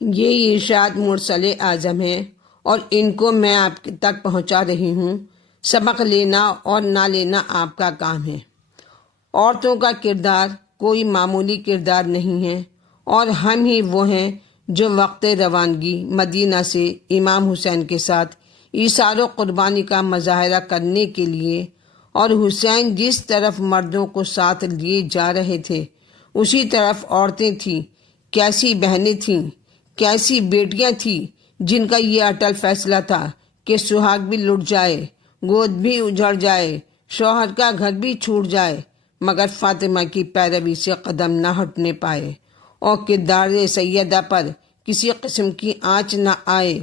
یہ ارشاد مرسل اعظم ہے اور ان کو میں آپ تک پہنچا رہی ہوں۔ سبق لینا اور نہ لینا آپ کا کام ہے۔ عورتوں کا کردار کوئی معمولی کردار نہیں ہے، اور ہم ہی وہ ہیں جو وقت روانگی مدینہ سے امام حسین کے ساتھ ایثار و قربانی کا مظاہرہ کرنے کے لیے، اور حسین جس طرف مردوں کو ساتھ لیے جا رہے تھے اسی طرف عورتیں تھیں۔ کیسی بہنیں تھیں، کیسی بیٹیاں تھیں جن کا یہ اٹل فیصلہ تھا کہ سہاگ بھی لٹ جائے، گود بھی اجڑ جائے، شوہر کا گھر بھی چھوٹ جائے، مگر فاطمہ کی پیروی سے قدم نہ ہٹنے پائے اور کردار سیدہ پر کسی قسم کی آنچ نہ آئے۔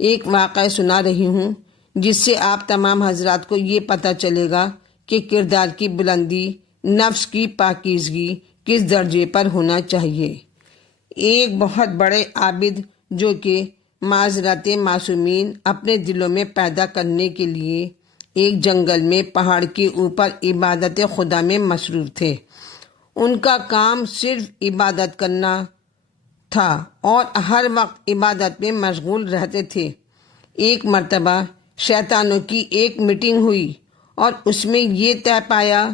ایک واقعہ سنا رہی ہوں جس سے آپ تمام حضرات کو یہ پتہ چلے گا کہ کردار کی بلندی، نفس کی پاکیزگی کس درجے پر ہونا چاہیے۔ ایک بہت بڑے عابد جو کہ معذرت معصومین اپنے دلوں میں پیدا کرنے کے لیے ایک جنگل میں پہاڑ کے اوپر عبادت خدا میں مصروف تھے۔ ان کا کام صرف عبادت کرنا تھا اور ہر وقت عبادت میں مشغول رہتے تھے۔ ایک مرتبہ شیطانوں کی ایک میٹنگ ہوئی اور اس میں یہ طے پایا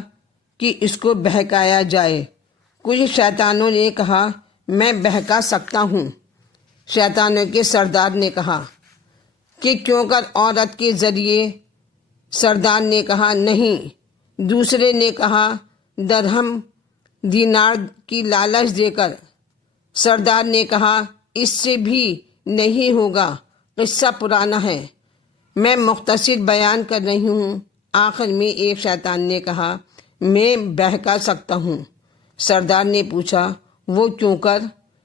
کہ اس کو بہکایا جائے۔ کچھ شیطانوں نے کہا میں بہکا سکتا ہوں۔ شیطانوں کے سردار نے کہا کہ کیوں کر عورت کے ذریعے؟ سردار نے کہا نہیں۔ دوسرے نے کہا درہم دینار کی لالچ دے کر۔ سردار نے کہا اس سے بھی نہیں ہوگا، قصہ پرانا ہے، میں مختصر بیان کر رہی ہوں۔ آخر میں ایک شیطان نے کہا میں بہکا سکتا ہوں۔ سردار نے پوچھا وہ کیوں کر؟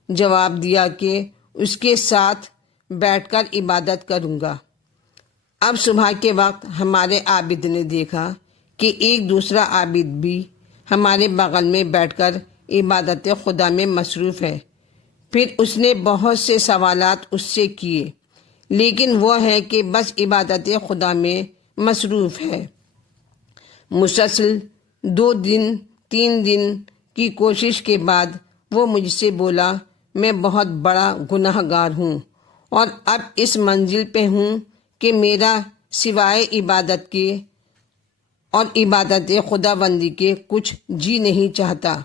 جواب دیا کہ اس کے ساتھ بیٹھ کر عبادت کروں گا۔ اب صبح کے وقت ہمارے عابد نے دیکھا کہ ایک دوسرا عابد بھی ہمارے بغل میں بیٹھ کر عبادت خدا میں مصروف ہے۔ پھر اس نے بہت سے سوالات اس سے کیے، لیکن وہ ہے کہ بس عبادت خدا میں مصروف ہے۔ مسلسل 2 دن 3 دن کی کوشش کے بعد وہ مجھ سے بولا میں بہت بڑا گناہ گار ہوں اور اب اس منزل پہ ہوں کہ میرا سوائے عبادت کے اور عبادت خدا بندی کے کچھ جی نہیں چاہتا۔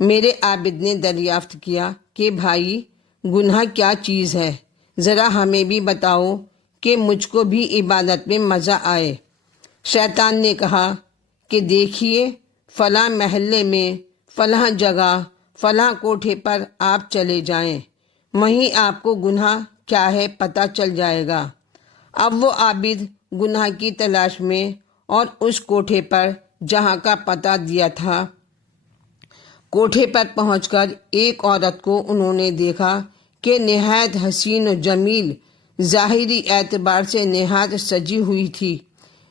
میرے عابد نے دریافت کیا کہ بھائی گناہ کیا چیز ہے، ذرا ہمیں بھی بتاؤ کہ مجھ کو بھی عبادت میں مزہ آئے۔ شیطان نے کہا کہ دیکھیے فلاں محلے میں فلاں جگہ فلاں کوٹھے پر آپ چلے جائیں، وہیں آپ کو گناہ کیا ہے پتہ چل جائے گا۔ اب وہ عابد گناہ کی تلاش میں اور اس کوٹھے پر جہاں کا پتہ دیا تھا، کوٹھے پر پہنچ کر ایک عورت کو انہوں نے دیکھا کہ نہایت حسین و جمیل، ظاہری اعتبار سے نہایت سجی ہوئی تھی۔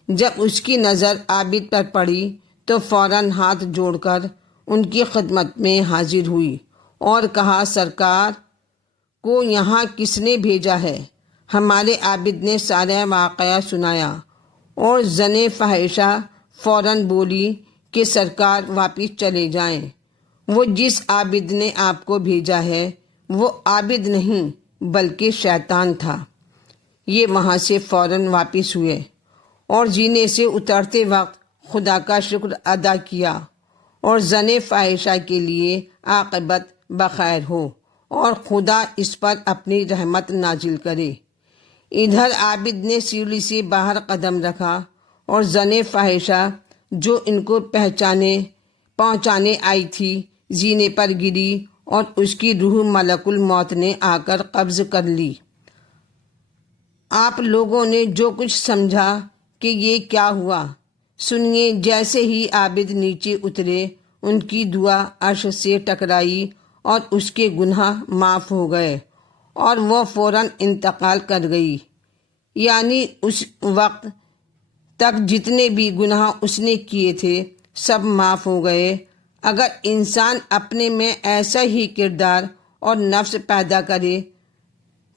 جب اس کی نظر عابد پر پڑی تو فوراً ہاتھ جوڑ کر ان کی خدمت میں حاضر ہوئی اور کہا سرکار کو یہاں کس نے بھیجا ہے؟ ہمارے عابد نے سارا واقعہ سنایا اور زن فاحشہ فوراً بولی کہ سرکار واپس چلے جائیں، وہ جس عابد نے آپ کو بھیجا ہے وہ عابد نہیں بلکہ شیطان تھا۔ یہ وہاں سے فوراً واپس ہوئے اور زینے سے اترتے وقت خدا کا شکر ادا کیا اور زن فاحشہ کے لیے عاقبت بخیر ہو اور خدا اس پر اپنی رحمت نازل کرے۔ ادھر عابد نے سیڑھی سے باہر قدم رکھا اور زن فاحشہ جو ان کو پہنچانے آئی تھی زینے پر گری اور اس کی روح ملک الموت نے آ کر قبض کر لی۔ آپ لوگوں نے جو کچھ سمجھا کہ یہ کیا ہوا سنیے۔ جیسے ہی عابد نیچے اترے ان کی دعا عرش سے ٹکرائی اور اس کے گناہ معاف ہو گئے اور وہ فوراً انتقال کر گئی۔ یعنی اس وقت تک جتنے بھی گناہ اس نے کیے تھے سب معاف ہو گئے۔ اگر انسان اپنے میں ایسا ہی کردار اور نفس پیدا کرے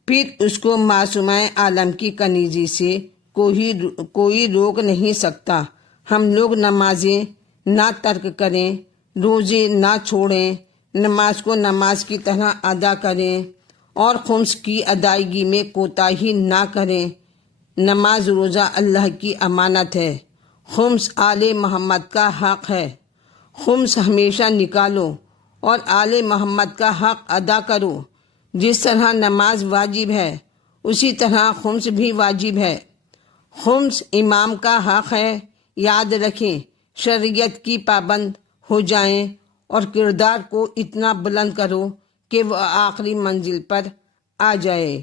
پھر اس کو معصومہ عالم کی کنیزی سے کوئی روک نہیں سکتا۔ ہم لوگ نمازیں نہ ترک کریں، روزے نہ چھوڑیں، نماز کو نماز کی طرح ادا کریں اور خمس کی ادائیگی میں کوتاہی نہ کریں۔ نماز روزہ اللہ کی امانت ہے، خمس آل محمد کا حق ہے۔ خمس ہمیشہ نکالو اور آل محمد کا حق ادا کرو۔ جس طرح نماز واجب ہے اسی طرح خمس بھی واجب ہے۔ خمس امام کا حق ہے، یاد رکھیں، شریعت کی پابند ہو جائیں اور کردار کو اتنا بلند کرو کہ وہ آخری منزل پر آ جائے۔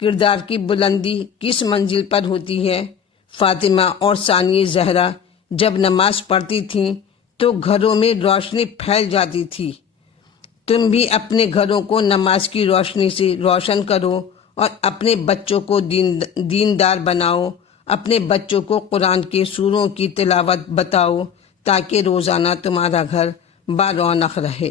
کردار کی بلندی کس منزل پر ہوتی ہے؟ فاطمہ اور ثانیہ زہرا جب نماز پڑھتی تھیں تو گھروں میں روشنی پھیل جاتی تھی۔ تم بھی اپنے گھروں کو نماز کی روشنی سے روشن کرو اور اپنے بچوں کو دیندار بناؤ، اپنے بچوں کو قرآن کے سوروں کی تلاوت بتاؤ تاکہ روزانہ تمہارا گھر با رونق رہے۔